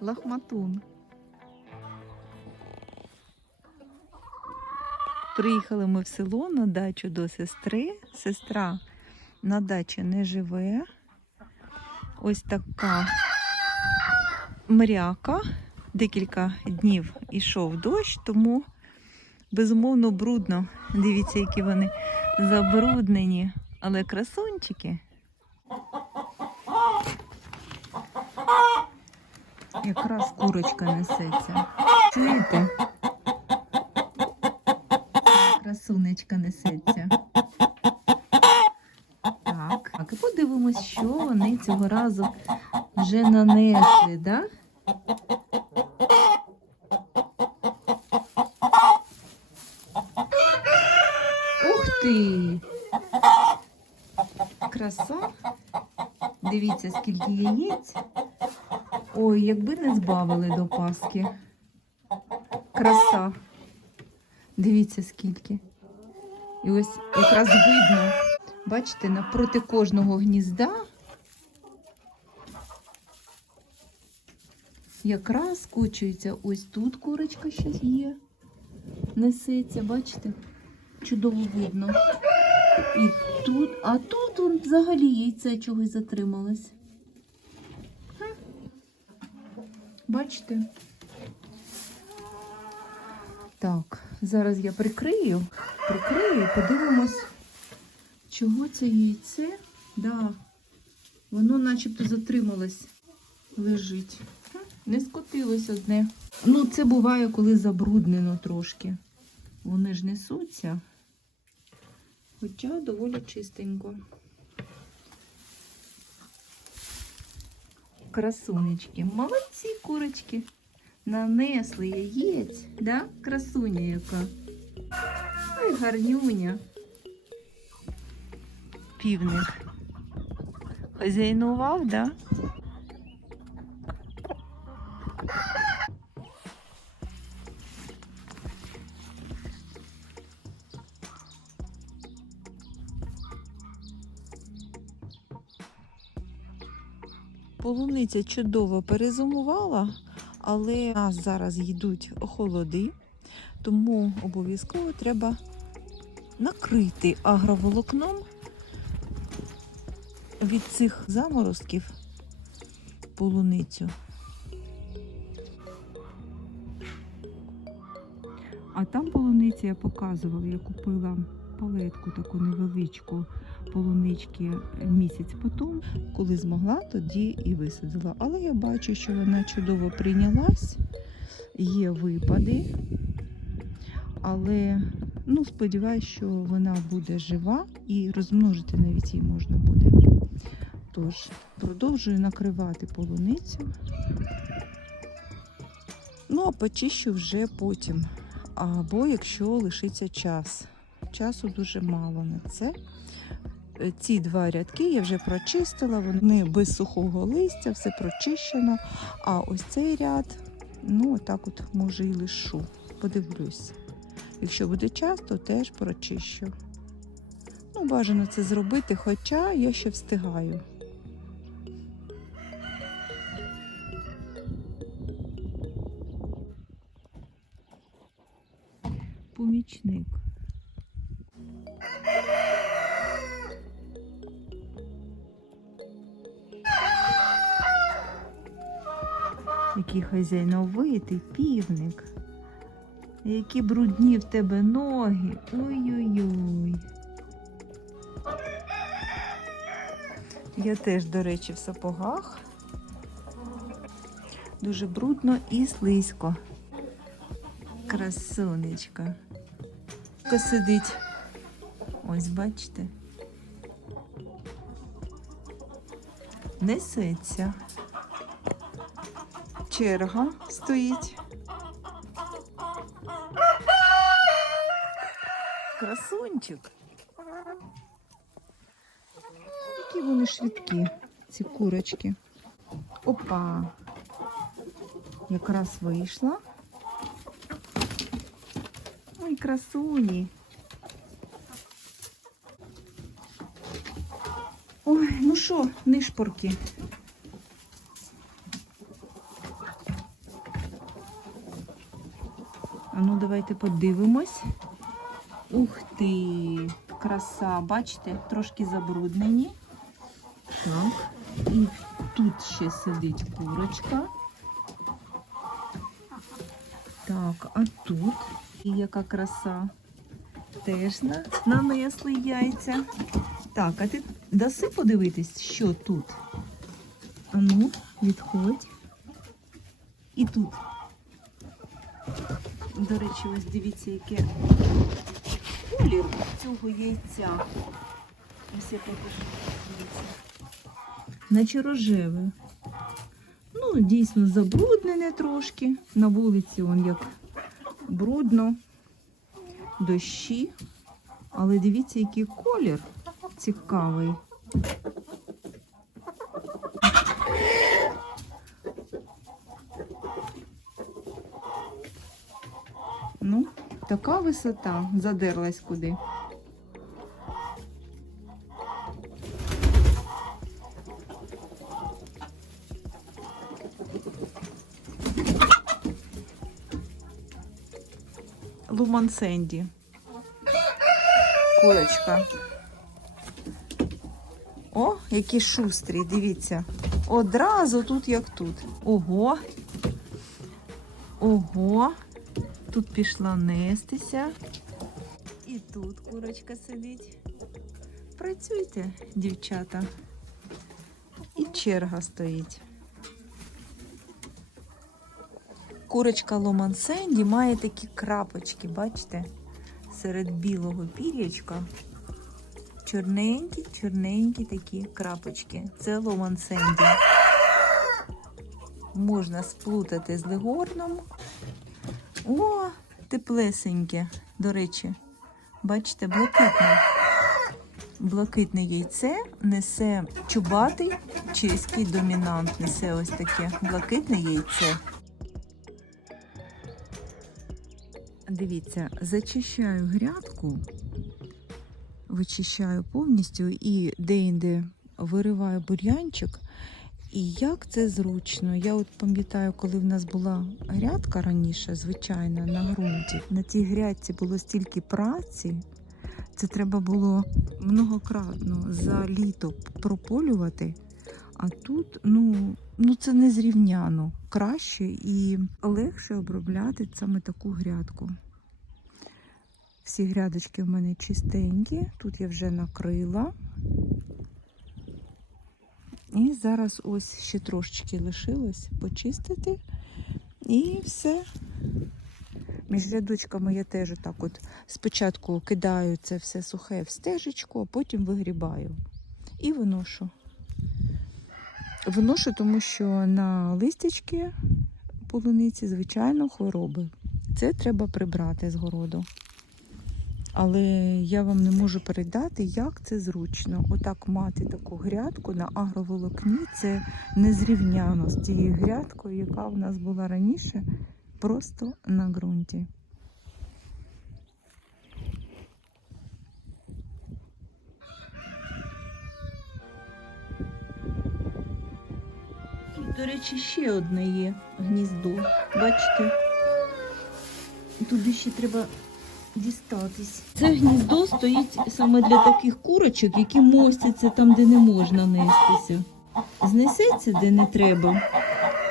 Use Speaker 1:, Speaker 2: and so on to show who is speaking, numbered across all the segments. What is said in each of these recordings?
Speaker 1: Лахматун. Приїхали ми в село на дачу до сестри. Сестра на дачі не живе. Ось така мряка. Декілька днів ішов дощ, тому безумовно брудно. Дивіться, які вони забруднені. Але красунчики. Якраз курочка несеться. Чуєте? Красунечка несеться. Так, так, і подивимось, що вони цього разу вже нанесли, да? Ух ти! Краса. Дивіться, скільки яєць. Ой, якби не збавили до Пасхи. Краса. Дивіться, скільки. І ось якраз видно, бачите, напроти кожного гнізда якраз скочується. Ось тут курочка щось є. Несеться, бачите? Чудово видно. І тут, а тут взагалі яйце чогось затрималось. Бачите? Так, зараз я прикрию, прикрию, подивимось, чого це яйце. Да, воно начебто затрималось, лежить. Не скотилось одне. Ну, це буває, коли забруднено трошки. Вони ж несуться. Хоча доволі чистенько. Красунечки, молодці курочки. Нанесли яєць, да? Красуня яка. Ой, гарнюня. Півник. Хазяйнував, да? Полуниця чудово перезимувала, але нас зараз йдуть холоди, тому обов'язково треба накрити агроволокном від цих заморозків полуницю. А там полуниця я показувала, я купила палетку таку невеличку полунички місяць потім. Коли змогла, тоді і висадила. Але я бачу, що вона чудово прийнялась, є випади. Але ну, сподіваюся, що вона буде жива і розмножити навіть її можна буде. Тож, продовжую накривати полуницю. Ну, а почищу вже потім. Або якщо лишиться час. Часу дуже мало на це. Е, Ці два рядки я вже прочистила, вони без сухого листя, все прочищено. А ось цей ряд, ну, отак от може і лишу. Подивлюсь. Якщо буде час, то теж прочищу. Ну, бажано це зробити, хоча я ще встигаю. Помічник. Який хазяйновитий півник. Які брудні в тебе ноги. Ой-ой-ой. Я теж, до речі, в сапогах. Дуже брудно і слизько. Красунечка. Ка сидить. Ось, бачите. Несеться. Черга стоїть. Красунчик. Які вони швидкі, ці курочки. Опа. Якраз вийшла. Ай, красуні. Ой, ну що, нишпорки. А ну давайте подивимось. Ух ти, краса, бачите, трошки забруднені. Так, і тут ще сидить курочка. Так, а тут і яка краса. Теж на, нанесли яйця. Так, а ти даси подивитись, що тут? А ну, відходь. І тут. До речі, ось дивіться, яке колір цього яйця. Ось я покажу. Дивіться. Наче рожеве. Ну, дійсно забруднене трошки. На вулиці он як брудно, дощі. Але дивіться, який колір цікавий. Ну, така висота задерлась куди. Луман Сенді. Курочка. О, які шустрі, дивіться. Одразу тут як тут. Ого. Ого. Тут пішла нестися. І тут курочка сидить. Працюйте, дівчата. І черга стоїть. Курочка Ломан Сенді має такі крапочки, бачите? Серед білого пір'ячка. Чорненькі, чорненькі такі крапочки. Це Ломан Сенді. Можна сплутати з легорном. О, теплесеньке, до речі. Бачите, блакитне. Блакитне яйце несе чубатий чиський домінант. Несе ось таке блакитне яйце. Дивіться, зачищаю грядку, вичищаю повністю і де-інде вириваю бур'янчик. І як це зручно. Я от пам'ятаю, коли в нас була грядка раніше, звичайна, на ґрунті. На тій грядці було стільки праці. Це треба було многократно за літо прополювати. А тут, ну, ну це незрівняно краще і легше обробляти саме таку грядку. Всі грядочки в мене чистенькі, тут я вже накрила. І зараз ось ще трошечки лишилось почистити. І все. Між рядочками я теж так от спочатку кидаю це все сухе в стежечку, а потім вигрібаю. І виношу. Виношу, тому що на листячки полуниці, звичайно, хвороби. Це треба прибрати з городу. Але я вам не можу передати, як це зручно. Отак мати таку грядку на агроволокні це незрівняно з тією грядкою, яка в нас була раніше, просто на ґрунті. Тут, до речі, ще одне є гніздо. Бачите? Туди ще треба дістатись. Це гніздо стоїть саме для таких курочок, які мостяться там, де не можна нестися. Знесеться, де не треба.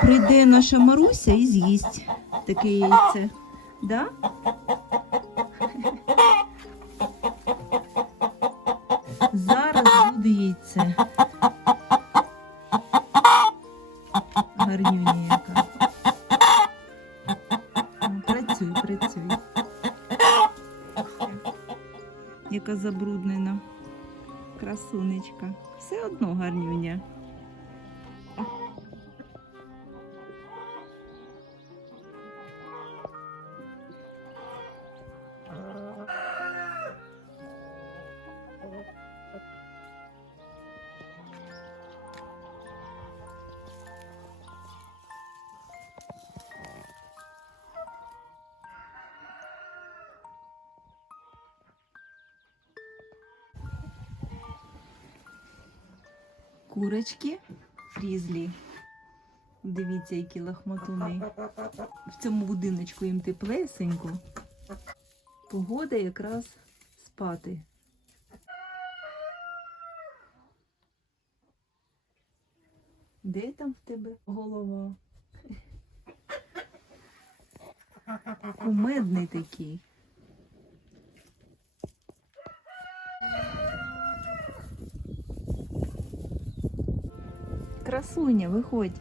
Speaker 1: Прийде наша Маруся і з'їсть таке яйце. Да? Курочки фрізлі. Дивіться, які лахматуни. В цьому будиночку їм теплесенько. Погода якраз спати. Де там в тебе голова? Кумедний такий. Красуня, виходь.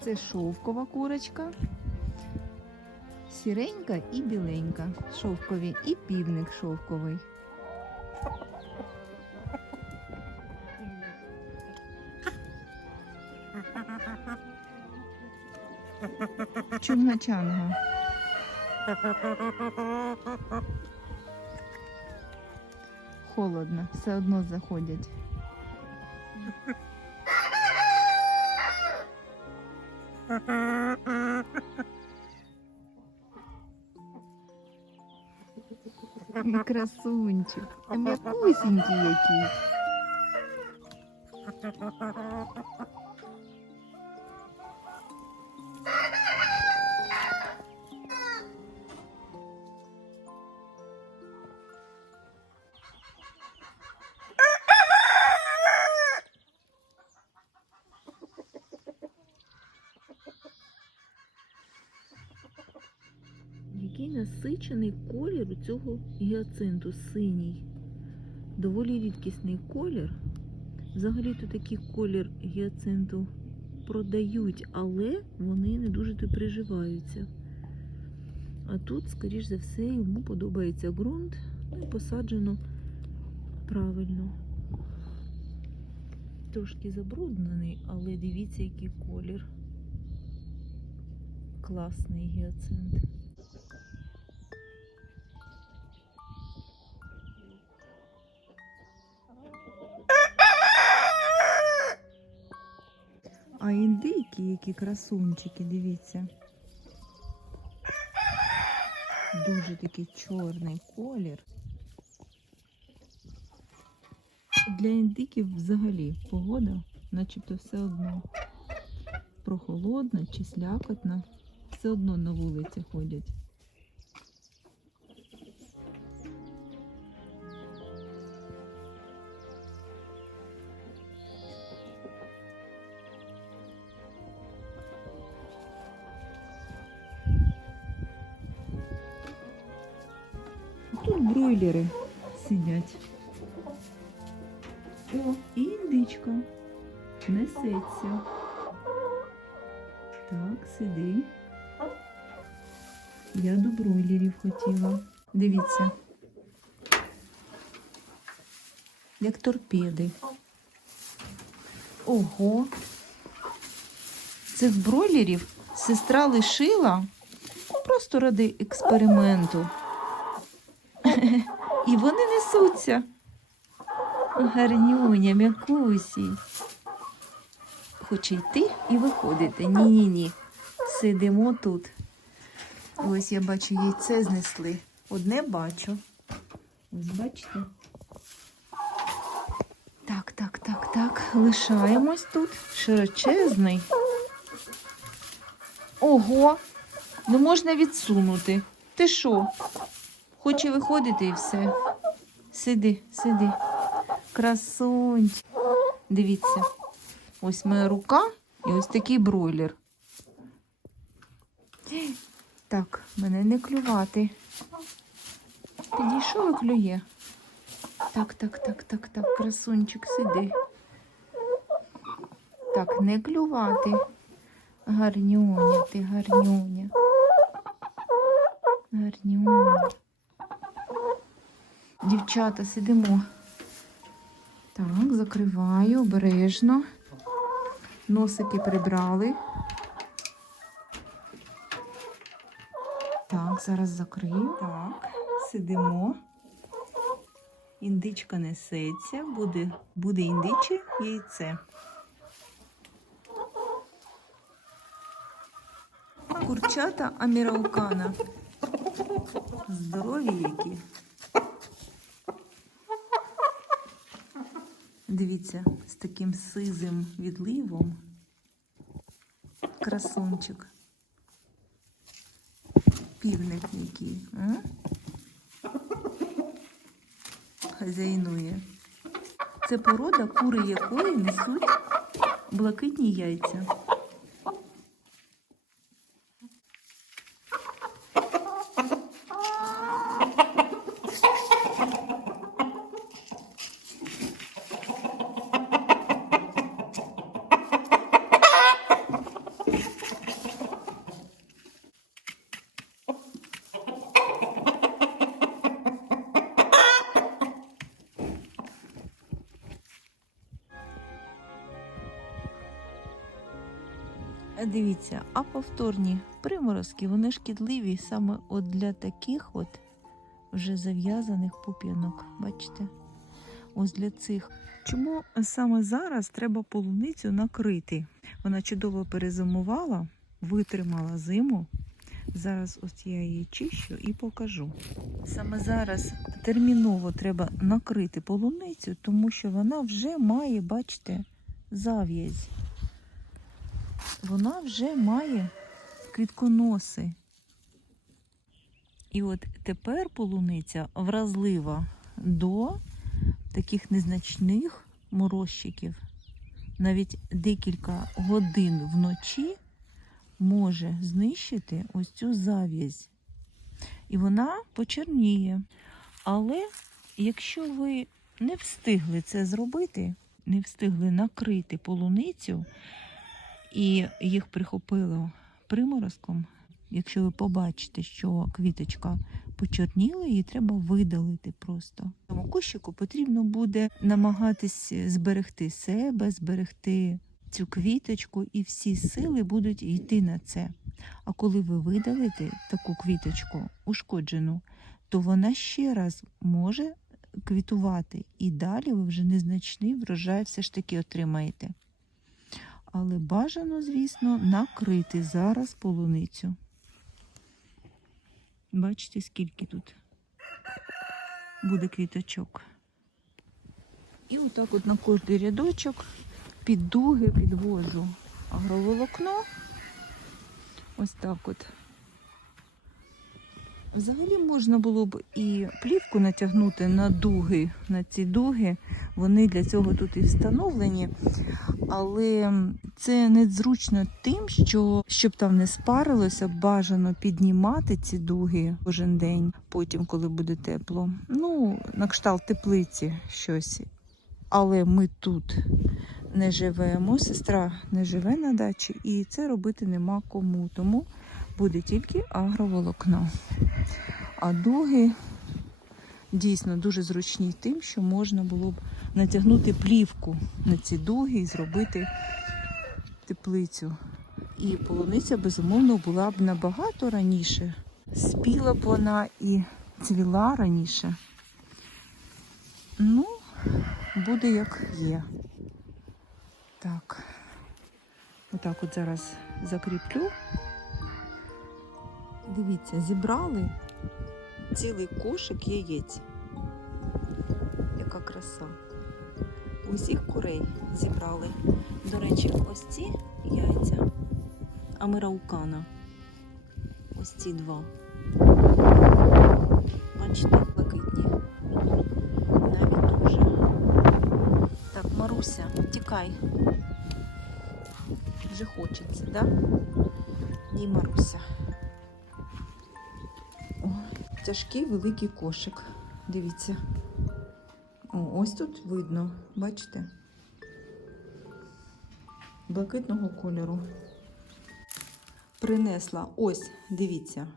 Speaker 1: Це шовкова курочка. Сіренька і біленька. Шовкові і півник шовковий. Чунга-чанга. Холодно, все одно заходять. Красунчик. А м'якусенький який. Який насичений колір у цього гіацинту синій. Доволі рідкісний колір. Взагалі-то такий колір гіацинту продають, але вони не дуже то приживаються. А тут, скоріш за все, йому подобається ґрунт, ну і посаджено правильно. Трошки забруднений, але дивіться, який колір. Класний гіацинт. А індики, які красунчики, дивіться. Дуже такий чорний колір. Для індиків взагалі погода, начебто все одно прохолодна чи слякотна, все одно на вулиці ходять. Бройлери сидять. О, і індичка несеться. Так, сиди. Я до бройлерів хотіла. Дивіться. Як торпеди. Ого. Цих бройлерів сестра лишила просто ради експерименту. І вони несуться. Гарнюня, м'якусі. Хоче йти і виходити. Ні-ні-ні. Сидимо тут. Ось я бачу, яйце знесли. Одне бачу. Ось бачите. Так, так, так, так. Лишаємось тут. Широчезний. Ого! Не можна відсунути. Ти що? Хоче виходити і все. Сиди, сиди. Красунь. Дивіться. Ось моя рука і ось такий бройлер. Так, мене не клювати. Підійшов і клює. Так, так, так, так, так, красунчик, сиди. Так, не клювати. Гарнюня, ти гарнюня. Гарнюня. Дівчата, сидимо. Так, закриваю обережно. Носики прибрали. Так, зараз закрию. Так, сидимо. Індичка несеться, буде, буде індиче яйце. Курчата Аміраукана. Здорові які. Дивіться, з таким сизим відливом. Красунчик. Півник який. М? Хазяйнує. Це порода, кури якої несуть блакитні яйця. Дивіться, а повторні приморозки, вони шкідливі саме от для таких от вже зав'язаних пуп'янок. Бачите? Ось для цих. Чому саме зараз треба полуницю накрити? Вона чудово перезимувала, витримала зиму. Зараз ось я її чищу і покажу. Саме зараз терміново треба накрити полуницю, тому що вона вже має, бачите, зав'язь вона вже має квітконоси. І от тепер полуниця вразлива до таких незначних морозчиків. Навіть декілька годин вночі може знищити ось цю зав'язь. І вона почерніє. Але якщо ви не встигли це зробити, не встигли накрити полуницю, і їх прихопило приморозком. Якщо ви побачите, що квіточка почорніла, її треба видалити просто. Тому кущику потрібно буде намагатись зберегти себе, зберегти цю квіточку, і всі сили будуть йти на це. А коли ви видалите таку квіточку ушкоджену, то вона ще раз може квітувати, і далі ви вже незначний врожай все ж таки отримаєте. Але бажано, звісно, накрити зараз полуницю. Бачите, скільки тут буде квіточок. І отак от на кожний рядочок під дуги підвожу агроволокно. Ось так от. Взагалі можна було б і плівку натягнути на дуги, на ці дуги. Вони для цього тут і встановлені. Але це незручно тим, що щоб там не спарилося, бажано піднімати ці дуги кожен день, потім, коли буде тепло. Ну, на кшталт теплиці щось. Але ми тут не живемо, сестра не живе на дачі, і це робити нема кому. Тому буде тільки агроволокно. А дуги дійсно дуже зручні тим, що можна було б натягнути плівку на ці дуги і зробити теплицю. І полуниця, безумовно, була б набагато раніше. Спіла б вона і цвіла раніше. Ну, буде як є. Так. Отак от зараз закріплю. Дивіться, зібрали цілий кошик яєць. Яка краса. Усіх курей зібрали. До речі, ось ці яйця Амираукана. Ось ці два. Бачите, блакитні. Навіть дуже. Так, Маруся, тікай. Вже хочеться, так? Да? Ні, Маруся. Тяжкий великий кошик. Дивіться. О, ось тут видно, бачите? Блакитного кольору. Принесла ось, дивіться.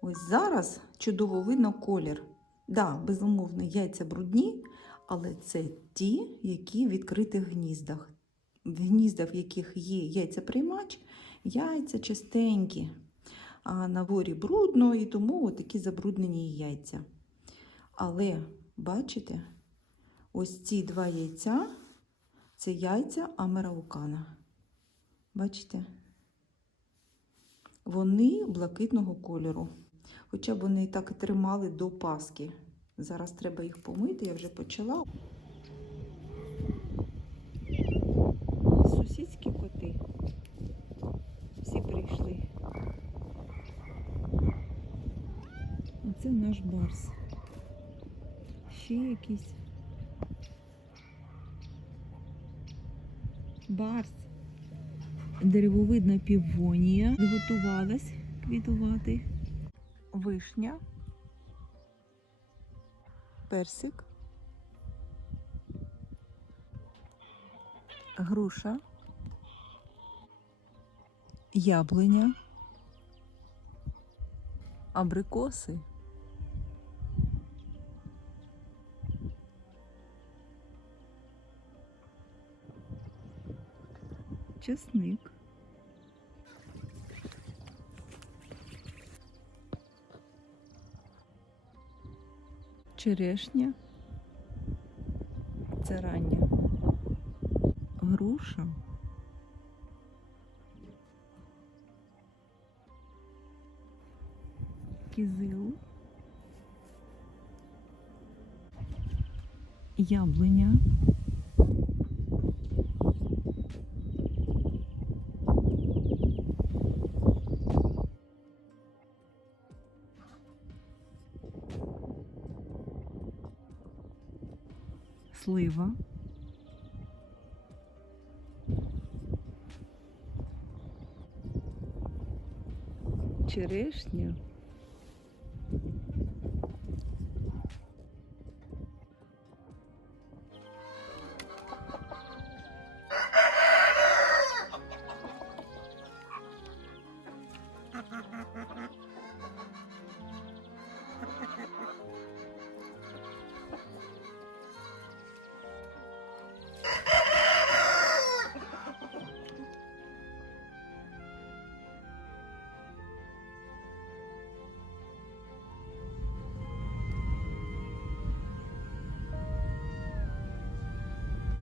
Speaker 1: Ось зараз чудово видно колір. Да, безумовно, яйця брудні, але це ті, які в відкритих гніздах. В гніздах, в яких є яйцеприймач, яйця чистенькі а на ворі брудно, і тому такі забруднені яйця. Але, бачите, ось ці два яйця це яйця Амераукана. Бачите? Вони блакитного кольору. Хоча б вони і так і тримали до Паски. Зараз треба їх помити, я вже почала. Оце наш барс. Ще якийсь. Барс. Деревовидна півонія. Готувалась квітувати. Вишня. Персик. Груша. Яблуня. Абрикоси. Чесник. Черешня. Це рання. Груша. Кізил. Яблуня. Слива. Черешня.